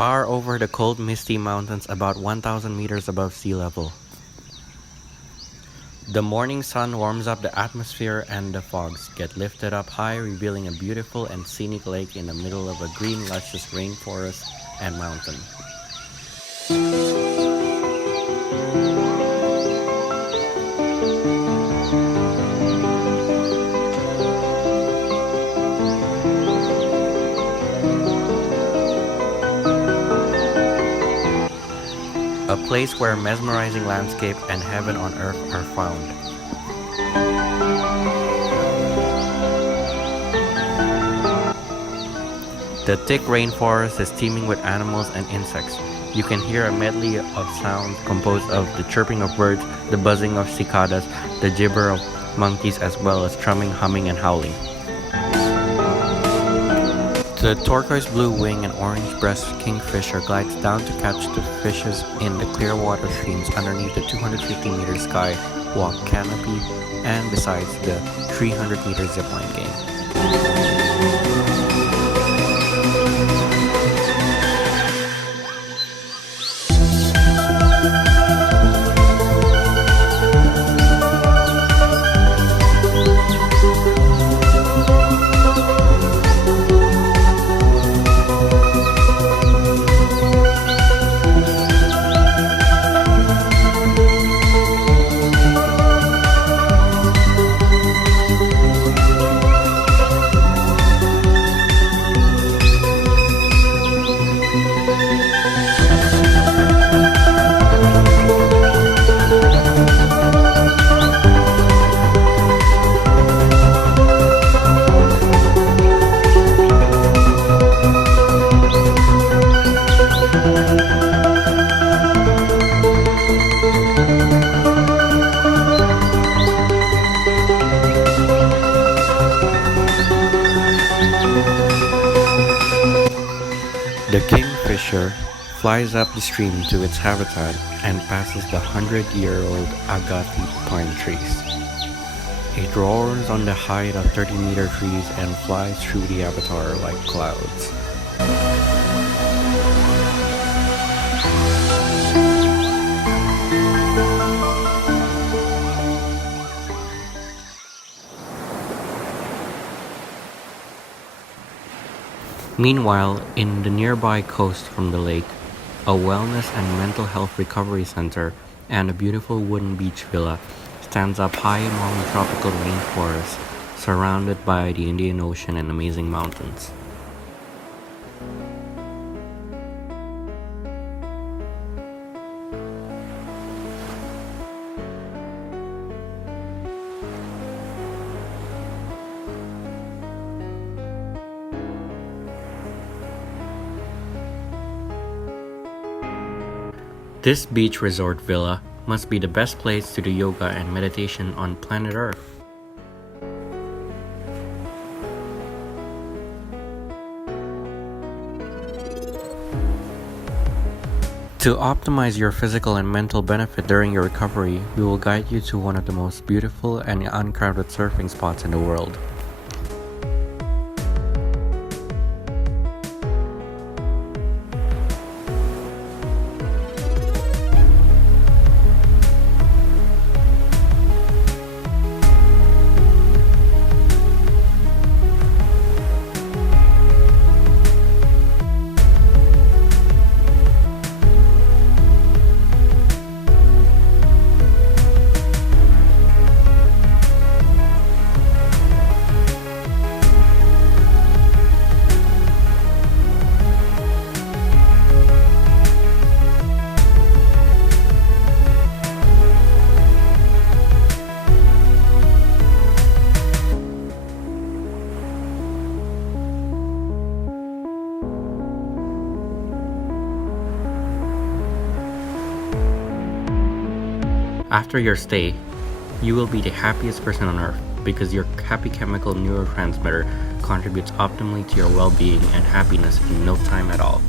far over the cold misty mountains about 1,000 meters above sea level. The morning sun warms up the atmosphere and the fogs get lifted up high, revealing a beautiful and scenic lake in the middle of a green luscious rainforest and mountain. A place where mesmerizing landscape and heaven on earth are found. The thick rainforest is teeming with animals and insects. You can hear a medley of sounds composed of the chirping of birds, the buzzing of cicadas, the gibber of monkeys, as well as drumming, humming, and howling. The turquoise blue wing and orange breast kingfisher glides down to catch the fishes in the clear water streams underneath the 250-meter sky walk canopy and besides the 300-meter zipline game. The kingfisher flies up the stream to its habitat and passes the 100-year-old agave pine trees. It roars on the height of 30-meter trees and flies through the avatar like clouds. Meanwhile, in the nearby coast from the lake, a wellness and mental health recovery center and a beautiful wooden beach villa stands up high among the tropical rainforest, surrounded by the Indian Ocean and amazing mountains. This beach resort villa must be the best place to do yoga and meditation on planet Earth. To optimize your physical and mental benefit during your recovery, we will guide you to one of the most beautiful and uncrowded surfing spots in the world. After your stay, you will be the happiest person on earth because your happy chemical neurotransmitter contributes optimally to your well-being and happiness in no time at all.